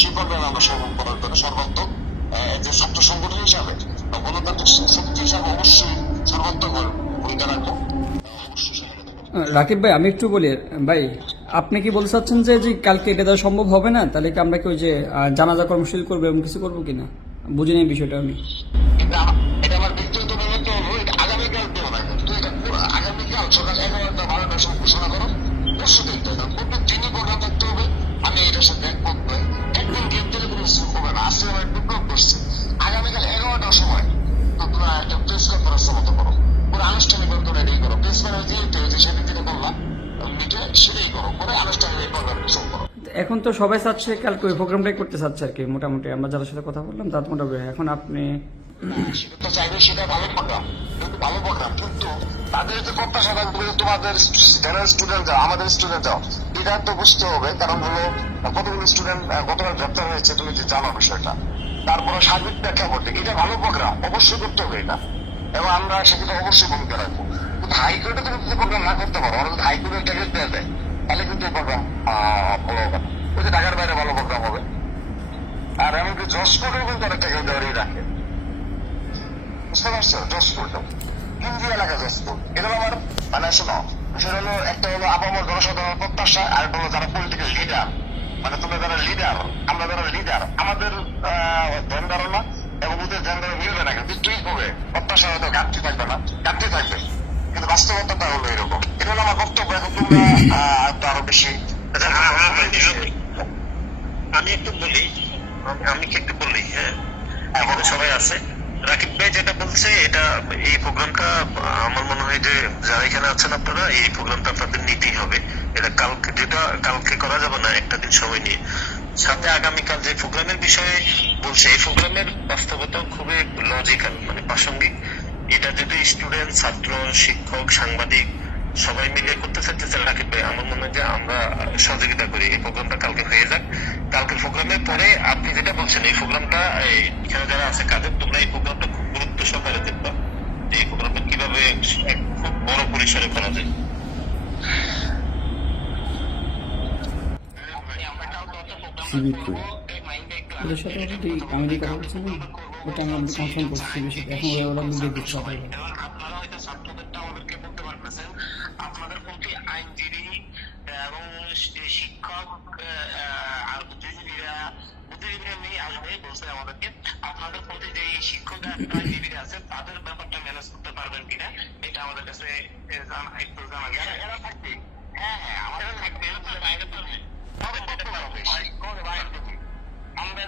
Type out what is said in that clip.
সেই পর্যায়ে আমরা সর্বাত্মক যে ছাত্র সংগঠন হিসাবে গণতান্ত্রিক শক্তি হিসাবে অবশ্যই সর্বাত্মক ভূমিকা রাখবো। রাকিব ভাই, আমি একটু বলি ভাই, আপনি কি বলতে চাচ্ছেন যে কালকে এটা দেওয়া সম্ভব হবে না? তাহলে কি আমরা কি ওই যে জানাজা কর্মসূচি করবো এবং কিছু করবো কিনা? বুঝিনি বিষয়টা আমি। এটা আমার ব্যক্তিগত মতামত হলো, এটা আগামীকাল দেবো না, কিন্তু এটা আগামীকাল সকাল 11টা 12টার সময় ঘোষণা করো, পরশু দেখতে হবে, প্রত্যেক দিনই প্রোগ্রাম থাকতে হবে। আমি এটার সাথে একমত নই, একদিন গেম দিলে কোনো কিছু হবে না। আজকে আমার বিপ্লব করছে, আগামীকাল 11টার সময় তোমরা একটা প্রেস কনফারেন্সের মতো করো, পুরো আনুষ্ঠানিক তোমরা এটাই করো। প্রেস কনফারেন্স যে সেদিন থেকে বললাম মিটে সেটাই করো, করে আনুষ্ঠানিক এই প্রোগ্রাম করো। এখন তো সবাই চাচ্ছে কালকে ওই প্রোগ্রামটাই করতে চাচ্ছে আর কি, মোটামুটি আমরা যাদের সাথে কথা বললাম তার মোটামুটি। এখন আপনি সেটা তো চাইবে, সেটা ভালো প্রোগ্রাম, কিন্তু ভালো প্রোগ্রাম, কিন্তু তাদের যে প্রত্যাশা থাকবে তোমাদের যারা স্টুডেন্ট যাও, আমাদের স্টুডেন্ট যাও, এটা তো বুঝতে হবে। কারণ হলো কতগুলো স্টুডেন্ট গতকাল গ্রেপ্তার হয়েছে, তুমি যে জানো বিষয়টা। তারপরে সার্বিক প্রেক্ষাপট এটা ভালো প্রোগ্রাম, অবশ্যই করতে হবে এটা, এবং আমরা সেক্ষেত্রে অবশ্যই ভূমিকা রাখবো। কিন্তু হাইকোর্টে তুমি যদি প্রোগ্রাম না করতে পারো, আমরা যদি হাইকোর্টের ট্যাগেট দেওয়া যায়, তাহলে কিন্তু এই প্রোগ্রাম ভালো হবে না। ওই যে ঢাকার বাইরে ভালো প্রোগ্রাম হবে। আর এমনকি জজকোর্টেও কিন্তু অনেক ট্যাগেট দেওয়ারই রাখে, বুঝতে পারছো? জজকোর্ট কেন্দ্রীয় এলাকা জজকোর্ট, এটা আমার মানে শোনো, বিষয় হলো একটা হলো আপামর জনসাধারণের প্রত্যাশা, আর একটা হলো যারা পলিটিক্যাল লিডার, মানে তোমরা যারা লিডার, আমরা যারা লিডার, আমাদের ধ্যান ধারণা এবং ওদের ধ্যান ধারণা মিলবে না, কিন্তু ঠিক হবে। প্রত্যাশা হয়তো ঘাটতি থাকবে না, ঘাটতি থাকবে, কিন্তু বাস্তবতাটা হলো এরকম। এটা হলো আমার বক্তব্য। এখন তোমরা আরো বেশি আমি একটু বলি, আমি কি একটু বলি? হ্যাঁ, এখানে সবাই আছে। রাকিব ভাই যেটা বলছে, এটা এই প্রোগ্রামটা আমার মনে হয় যে যারা এখানে আছেন আপনারা, এই প্রোগ্রামটা আপনাদের নিতেই হবে। এটা কালকে, যেটা কালকে করা যাবে না, একটা দিন সময় নিয়ে। সাথে আগামীকাল যে প্রোগ্রামের বিষয়ে বলছে, এই প্রোগ্রামের বাস্তবতা খুবই লজিক্যাল, মানে প্রাসঙ্গিক। এটা যদি স্টুডেন্ট, ছাত্র, শিক্ষক, সাংবাদিক সবাই মিলে করতে চাইতেছে, রাকিব ভাই আমার মনে হয় যে আমরা সহযোগিতা করি, এই প্রোগ্রামটা কালকে হয়ে যাক। কালকের প্রোগ্রামের পরে আপনি যেটা বলছেন, এই প্রোগ্রামটা এখানে যারা আছে কাদের, তোমরা এই প্রোগ্রামটা খুব গুরুত্ব সহকারে দেখবা, এই প্রোগ্রামটা কিভাবে খুব বড় পরিসরে করা যায়। ওদের সাথে অলরেডি আমি যে কথা বলছিলাম ওটা আমি আমাদের কনফার্ম করছি বিষয়টা, এখন ওরা নিজে দিচ্ছে সবাই। আপনারা হয়তো ছাত্রদেরটা আমাদেরকে বলতে পারতেছেন, আপনাদের প্রতি আইনজীবী এবং শিক্ষক আর বুদ্ধিজীবীরা নিয়ে আসবে বলছে আমাদেরকে, আপনাদের প্রতি যে শিক্ষক আইনজীবীরা আছে তাদের ব্যাপারটা ম্যানেজ করতে পারবেন কিনা, এটা আমাদের কাছে একটু জানা যায়। এরা থাকবে, হ্যাঁ হ্যাঁ আমাদের থাকবে, বাইরে থাকবে, বাইরে আমরা